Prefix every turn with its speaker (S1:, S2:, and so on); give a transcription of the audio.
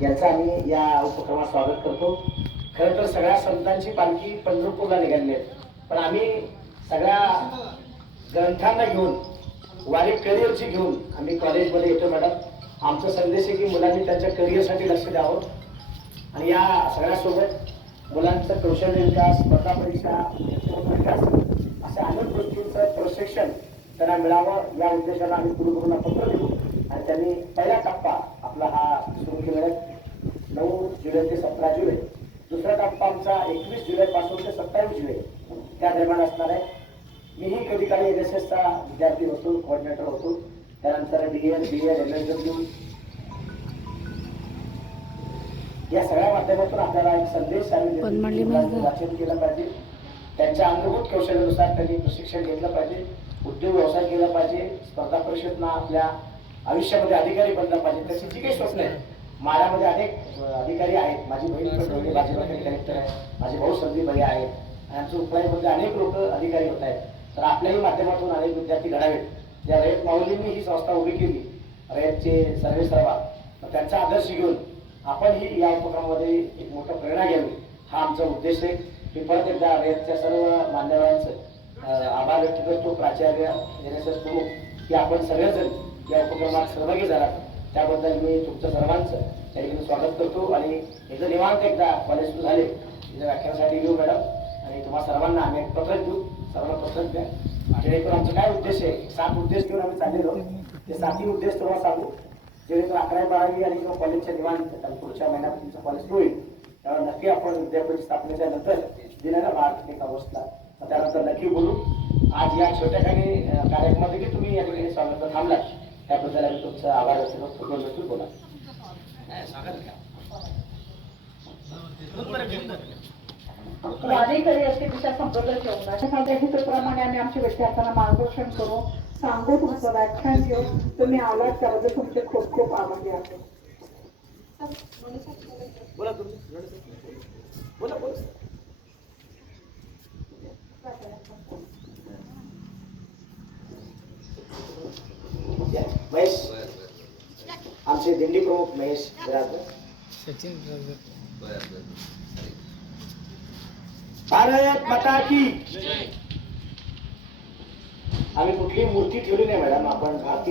S1: याचं आम्ही या उपक्रमात स्वागत करतो. खरं तर सगळ्या संतांची पालखी पंढरपूरला निघालेली आहे पण आम्ही सगळ्या ग्रंथांना घेऊन वारी करिअरची घेऊन आम्ही कॉलेजमध्ये येतो मॅडम आमचा संदेश आहे की मुलांनी त्यांच्या करिअरसाठी लक्ष द्यावं. आणि या सगळ्यासोबत मुलांचं कौशल्य विकास स्पर्धा परीक्षा विकास अशा अनेक गोष्टींचं प्रशिक्षण त्यांना मिळावं. या उद्देशाला आम्ही गुरुगुरूंना पत्र देऊ आणि त्यांनी पहिला टप्पा आपला हा सुरू केला आहे. नऊ जुलै ते सतरा जुलै. दुसरा टप्पा आमचा एकवीस जुलैपासून ते सत्तावीस जुलै त्या दरम्यान असणार आहे. मीही कधी काळी एन एस एसचा विद्यार्थी होतो कोऑर्डिनेटर होतो. त्यानंतर D Ed B Ed M S W या सगळ्या माध्यमातून आपल्याला एक संदेश आणि. वाचन केलं पाहिजे. त्यांच्या अंगभूत कौशल्यानुसार त्यांनी प्रशिक्षण घेतलं पाहिजे. उद्योग व्यवसाय केला पाहिजे. स्पर्धा परिषदना आपल्या आयुष्यामध्ये अधिकारी बनलं पाहिजे. त्याची जी काही स्वप्न आहेत माड्यामध्ये अनेक अधिकारी आहेत. माझी बहीण पण दोन्ही कलेक्टर आहे. माझे भाऊ संदीप भैया आहेत. आणि आमच्या उपळाईमध्ये अनेक लोक अधिकारी होत आहेत. तर आपल्याही माध्यमातून अनेक विद्यार्थी घडावेत. ज्या रयत माऊलींनी ही संस्था उभी केली. रयतचे सर्वे सर्वा. त्यांचा आदर्श घेऊन आपण ही या उपक्रमामध्ये एक मोठं प्रेरणा घ्यावी हा आमचा उद्देश आहे मी परत एकदा रयतच्या सर्व मान्यवरांचं आभार व्यक्त करतो. प्राचार्य एन एस एस प्रमुख की आपण सगळेजण या उपक्रमात सहभागी झाला त्याबद्दल मी तुमचं सर्वांचं या ठिकाणी स्वागत करतो. आणि एकदा निवांत एकदा कॉलेज सुरू झाले. तिच्या व्याख्यानासाठी घेऊ मॅडम आणि तुम्हा सर्वांना आम्ही एक पत्र देऊ. सर्वांना पत्र द्या. जेणेकरून आमचा काय उद्देश आहे सात उद्देश घेऊन आम्ही चाललेलो. ते सातही उद्देश तुम्हाला सांगू. जेणेकरून अकरावी बारावी आणि किंवा कॉलेजच्या निवांत आणि पुढच्या महिन्यात तुमचं कॉलेज सुरू होईल. त्यामुळे नक्की आपण विद्यापीठ स्थापनेच्या नंतर दिलेल्या भारत अवस्था. त्यानंतर नक्की बोलू. आज या छोट्या काही कार्यक्रमात देखील तुम्ही या ठिकाणी स्वागत थांबला त्याबद्दल आम्ही तुमचं आभार मिनिटं बोला.
S2: वारीकडे असते दिशा संपर्क ठेवून अशा पद्धतीप्रमाणे आम्ही आमच्या विद्यार्थ्यांना मार्गदर्शन करू. सांगू तुमचं व्याख्यान घेऊ तुम्ही आलात त्याबद्दल तुमचे खूप खूप आभारी आहे
S1: बोला तुम्ही बोला बोला या, महेश? आमचे दिंडी प्रमुख महेश बिराजदार भारत माता की आम्ही कुठलीही मूर्ती ठेवली नाही मॅडम. आपण भारतीय